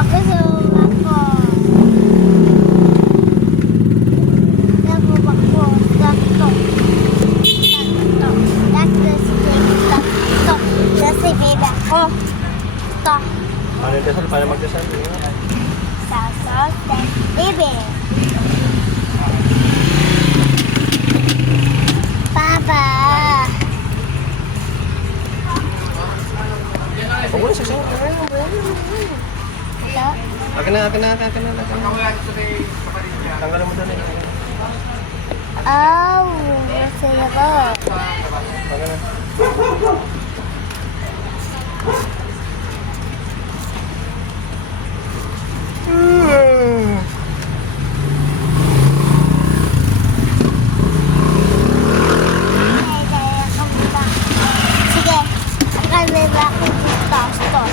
Ako sa ako. Nabubak ko. Sakto. Sakto. Sakto si baby. Sakto. Siya si baby ako. Sakto. Ano yung dasal? Paano magdasal? Sakto. Baby. Papa. Huwag mo na sasawa. Hello? Akin na. Tanggalin mo doon eh. Oh, masaya ko. Akin na. Sige, akan may bakit taas to.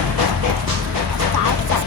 Taas.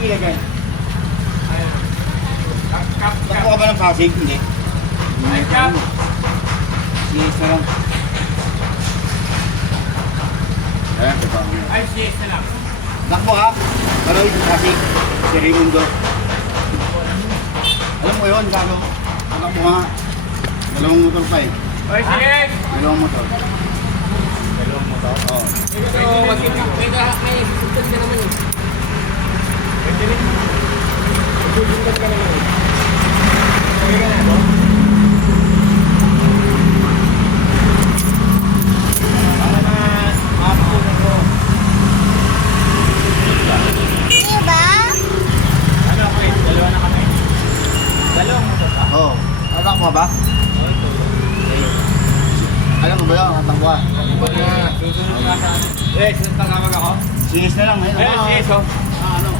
Ilagay. Takbo ka ba ng Pasig? Hindi. Ay, kap! Yes na lang. Ayan, ito pa. Ay, yes na lang. Takbo ka. Pero yung Pasig. Si Raimundo. Alam mo yun, gago. Takbo nga. Dalawang motor pa eh. Ay, sige! Dalawang motor. Dalawang mo to. Oo. Ito, may susunod ka naman eh. Pwede rin. Susundan ka naman eh. Okay ka na ito? Para na makapunan ko. Diba? Ano ako eh? Dalawa na kami. Dalawang mo to pa? Oo. Takbo ka ba? Alam mo ba yun? Takbo ka. Iba na. Susunod ka sa ano? Eh, tatawag ako? Yes na lang. Ayun. Eh, yes oh. Ano?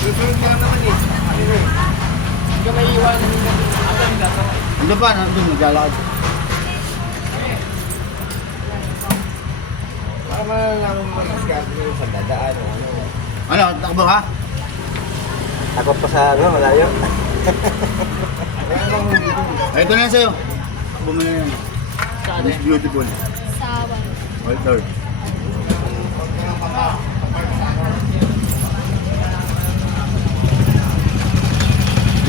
Susunod ka lang naman eh. Hindi ka may iwanan yung gabi. Ate, ang gasa. Ano ba? Nandun, naglalakad. Para malalaman mo mag-discarte mo sa dadaan o ano. Ano? Takbo ka? Takot pa sa ano, malayo. Ay, ito na yan sa'yo. Takbo mo na yan. It's beautiful. Sawan. Walter.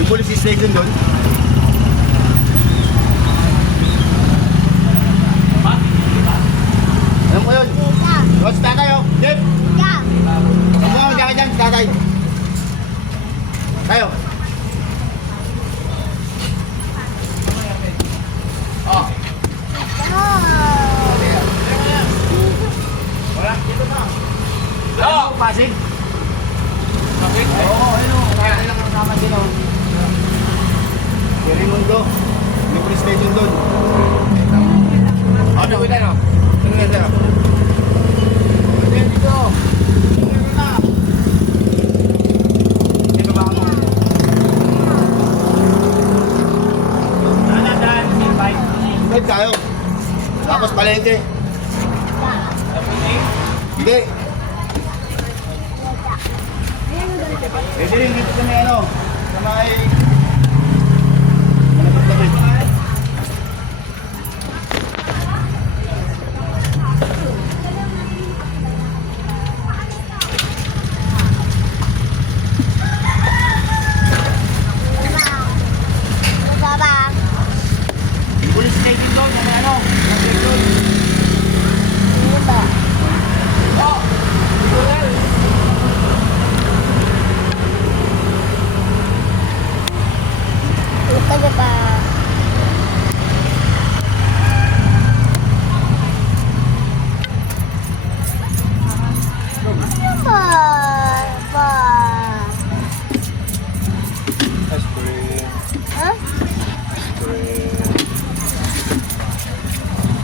Yung police station doon. Alam ko yun. Tita. Doon si tatay oh. Jeff. Tita. Takbo ka magkaka dyan si tatay. Tayo. Oh. Wala, dito na. Ano? Pasig? Bakit? Oo, ayun o. Nakakita lang kasama din o. Si Raimundo. May police station doon. Ano ko dyan o? Ano na dyan? Ayan dito. Dito ba ako? Dahan, si bike. Invite tayo. Tapos palengke. Hindi. Pwede rin dito sa may ano. Sa may... Malapit-lapit. Masarap. Police station doon. Sa may ano. Station. Diba? Ito diba? Ice cream. Huh?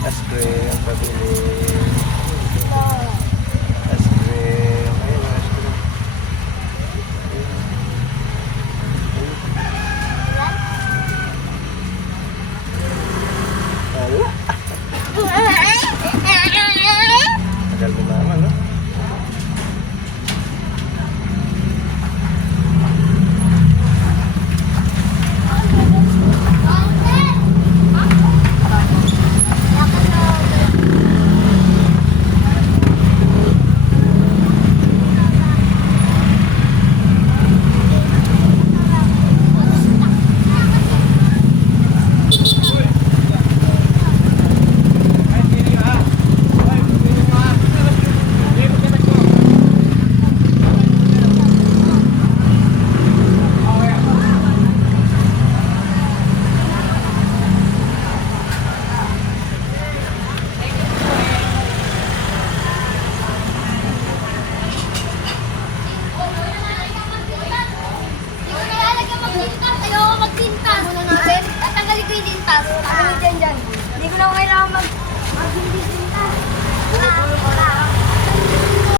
Ice cream. Pabili. Ice cream. Ayun, ice cream. Wala. Tagal mo naman, no? Ayoko magtintas. Tatanggalin ko yung tintas. Ano dyan